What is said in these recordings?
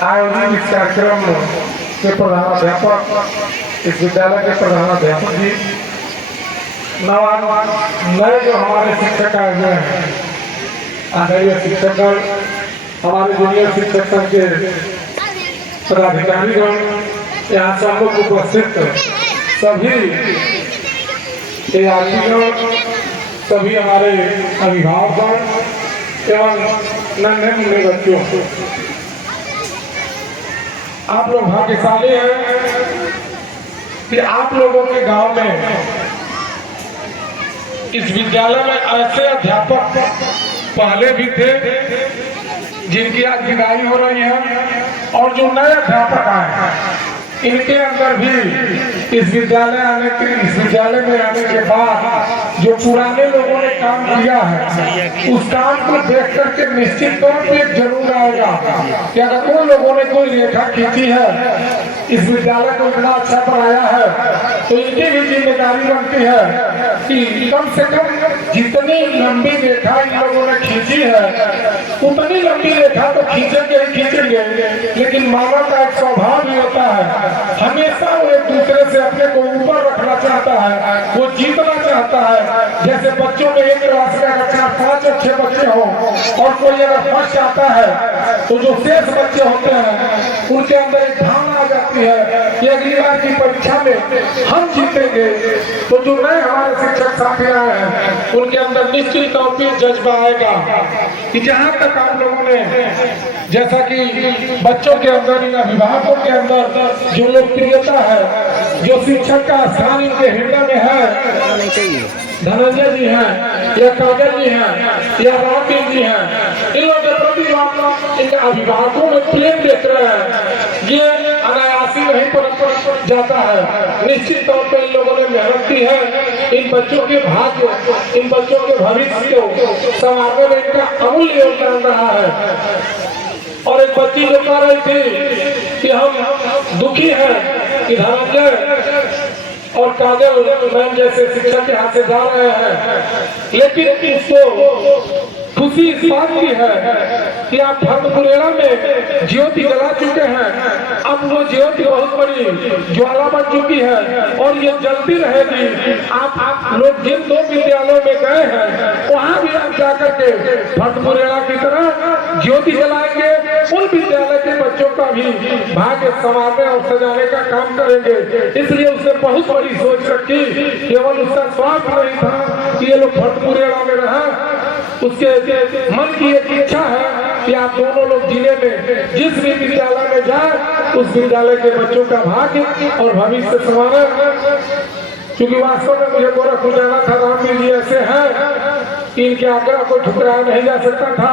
आयोजित इस कार्यक्रम के प्रधानाध्यापक, इस विद्यालय के प्रधानाध्यापक जी, नए जो हमारे शिक्षक आए हुए हैं, आदरणीय शिक्षकगण, हमारे जूनियर शिक्षक संघ के पदाधिकारीगण, यहाँ सब लोग उपस्थित सभी सभी हमारे अभिभावक एवं नन्हे मुन्ने बच्चों, आप लोग भाग्यशाली हैं कि आप लोगों के गांव में इस विद्यालय में ऐसे अध्यापक पहले भी थे जिनकी आज विदाई हो रही है, और जो नए अध्यापक आए हैं इनके अंदर भी इस विद्यालय में आने के बाद जो पुराने लोगों ने काम किया है उस काम को देख करके निश्चित तौर पे जरूर आएगा कि अगर उन लोगों ने कोई रेखा खींची है, इस विद्यालय को इतना अच्छा बनाया है, तो इनकी भी जिम्मेदारी बनती है कि कम से कम जितनी लंबी रेखा इन लोगों ने खींची है उतनी लंबी रेखा तो खींचेंगे ही खींचेंगे, लेकिन मानव का एक स्वभाव भी होता है, हमेशा वो एक दूसरे से अपने को ऊपर रखना चाहता है, वो जीतना चाहता है। जैसे बच्चों में एक क्लास में अगर 4-5 अच्छे बच्चे हो और कोई अगर फर्स्ट आता है तो जो शेष बच्चे होते हैं उनके अंदर एक भावना आ जाती है कि अगली बार की परीक्षा में हम जीतेंगे। तो जो नए हमारे शिक्षक साथी आए हैं उनके अंदर निश्चित तौर पर जज्बा आएगा कि जहाँ तक आप लोगों ने, जैसा कि बच्चों के अंदर, इन अभिभावकों के अंदर जो लोकप्रियता है, जो शिक्षक का स्थान इनके हृदय में है, धनंजय जी हैं या काजल जी हैं या रामवीर जी हैं, इन लोगों के प्रति इन अभिभावकों में प्रेम देख रहे हैं, ये अनायासी नहीं पर जाता है। निश्चित तौर पर इन लोगों ने मेहनत की है, इन बच्चों के भाग्य, इन बच्चों के भविष्य को संवारने में इनका अमूल्य योगदान रहा है। और एक बच्ची जो कह रही थी कि हम दुखी हैं कि धनंजय और काजल मैम जैसे शिक्षक के हाथ से जा रहे हैं, लेकिन इसको खुशी इस बात की है कि आप भरतपुरेड़ा में ज्योति जला चुके हैं, अब वो ज्योति बहुत बड़ी ज्वाला बन चुकी है और ये जलती रहेगी। आप लोग जिन 2 विद्यालयों में गए हैं वहाँ भी आप जाकर के भरतपुरेड़ा की तरह ज्योति जलाएंगे, उन विद्यालय के बच्चों का भी भाग्य संवारने और सजाने का काम करेंगे। इसलिए उसने बहुत बड़ी सोच रखी, केवल उसका स्वार्थ नहीं था कि ये लोग भरतपुरेड़ा में रहे, उसके मन की एक इच्छा है कि आप दोनों लोग जिले में जिस भी विद्यालय में जाए उस विद्यालय के बच्चों का भाग्य और भविष्य संवारे। क्योंकि वास्तव में मुझे गोरखपुर जाना था, रामवीर जी ऐसे हैं कि इनके आग्रह को ठुकराया नहीं जा सकता था,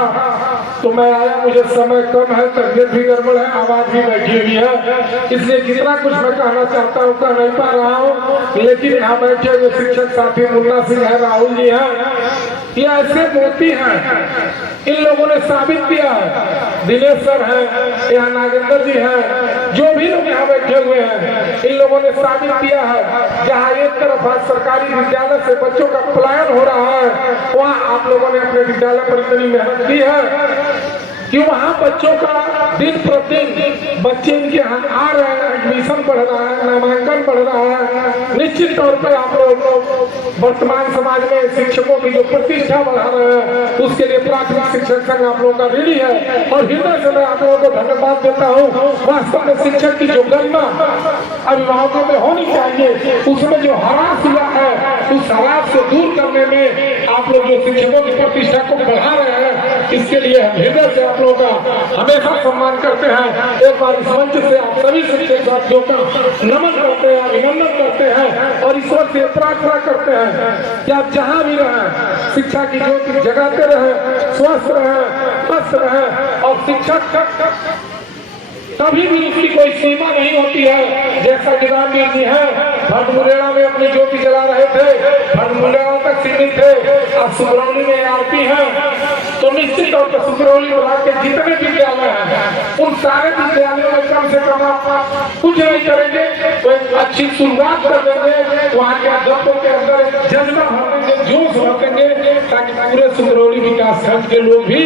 तो मैं आया। मुझे समय कम है, तबियत भी गड़बड़ है, आवाज भी बैठी हुई है, इसलिए जितना कुछ मैं कहना चाहता हूँ कह नहीं पा रहा हूँ। लेकिन यहाँ बैठे हुए शिक्षक साथी मुन्ना सिंह है, राहुल जी हैं, ये ऐसे मोती हैं, इन लोगों ने साबित किया है। दिनेश सर हैं, यहाँ नागेंद्र जी हैं, जो भी लोग यहाँ बैठे हुए हैं इन लोगों ने साबित किया है। जहाँ एक तरफ सरकारी विद्यालय से बच्चों का पलायन हो रहा है, वहाँ आप लोगों ने अपने विद्यालय पर इतनी मेहनत की है कि वहाँ बच्चों का दिन प्रतिदिन बच्चे इनके यहाँ आ रहे हैं, एडमिशन बढ़ रहा है, नामांकन बढ़ रहा है। निश्चित तौर पर आप लोग वर्तमान समाज में शिक्षकों की जो प्रतिष्ठा बढ़ा रहे हैं उसके लिए प्राथमिक शिक्षक संघ आप लोगों का ऋणी है, और हृदय से मैं आप लोगों को धन्यवाद देता हूँ। वास्तव में शिक्षक की जो गरिमा अभिभावकों में होनी चाहिए, उसमें जो हरास हुआ है उस हरास को दूर करने में आप लोग जो शिक्षकों की प्रतिष्ठा को बढ़ा रहे हैं, इसके लिए हम हृदय से आप लोगों का हमेशा सम्मान करते हैं। एक बार इस मंच से आप सभी शिक्षक साथियों का नमन करते हैं, अभिनंदन करते हैं और ईश्वर से प्रार्थना करते हैं कि आप जहाँ भी रहें शिक्षा की ज्योति जगाते रहें, स्वस्थ रहें, मस्त रहें। और शिक्षक कभी भी उसकी कोई सीमा नहीं होती है। जैसा कि रामवीर जी हैं भरतपुरेड़ा में अपनी ज्योति जला रहे थे, भरतपुरेड़ा तक सीमित थे, अब सुगरौली में आरती है, तो निश्चित तौर पर सुगरौली विभाग के जितने विद्यालय हैं उन सारे विद्यालयों में कम से कम आप कुछ नहीं करेंगे तो एक अच्छी शुरुआत कर देंगे, वहाँ के अध्यापकों के अंदर जज्बा भर देंगे, जोश भर देंगे, ताकि पूरे सुगरौली विकास खंड के लोग भी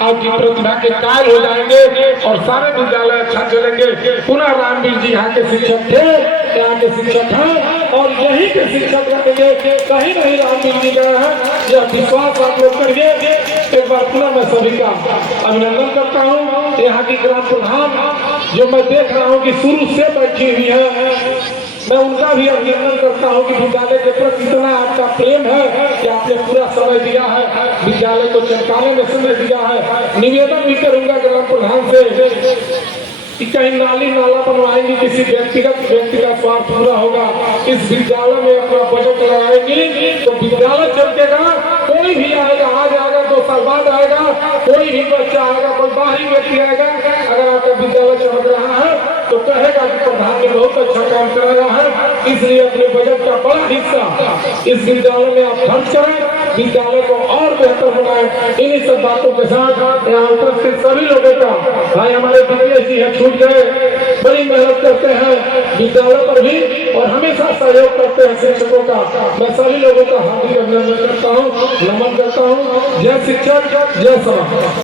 आपकी प्रतिभा के कायल हो जाएंगे और सारे विद्यालय अच्छा चलेंगे। पुनः रामवीर जी यहाँ के शिक्षक थे, यहाँ के शिक्षक हैं और यही के शिक्षक रहेंगे। कहीं नहीं रामवीर जी गए हैं, यह विश्वास आप लोग करिए। एक बार पुनः मैं सभी का अभिनंदन करता हूँ। यहाँ की ग्राम प्रधान जो मैं देख रहा हूँ कि शुरू से बैठी हुई है, मैं उनका भी अभिनंदन करता हूँ कि विद्यालय के प्रति इतना आपका प्रेम है कि आपने पूरा समय दिया है, विद्यालय को चमकाने में समय दिया है। निवेदन भी करूंगा ग्राम प्रधान से कि कहीं नाली नाला बनवाएंगे, किसी व्यक्ति का स्वार्थ पूरा होगा, इस विद्यालय में अपना बजट लगाएंगे तो विद्यालय चमकेगा। कोई भी आएगा, आज आएगा 2 साल बाद आएगा, कोई भी बच्चा आएगा, कोई बाहरी व्यक्ति आएगा, अगर आपका विद्यालय चमक रहा है तो कहेगा कि प्रधान ने बहुत अच्छा काम कराया है। इसलिए अपने बजट का बड़ा हिस्सा इस विद्यालय में आप खर्च करें, विद्यालय को और बेहतर बनाएं। इन्हीं सब बातों के साथ यहाँ उपस्थित सभी लोगों का, भाई हमारे द्वितीय जी है छूट गए, बड़ी मेहनत करते हैं विद्यालय पर भी और हमेशा सहयोग करते हैं शिक्षकों का। मैं सभी लोगों का हार्दिक अभिनंदन करता हूँ, नमन करता हूँ। जय शिक्षक, जय समाज।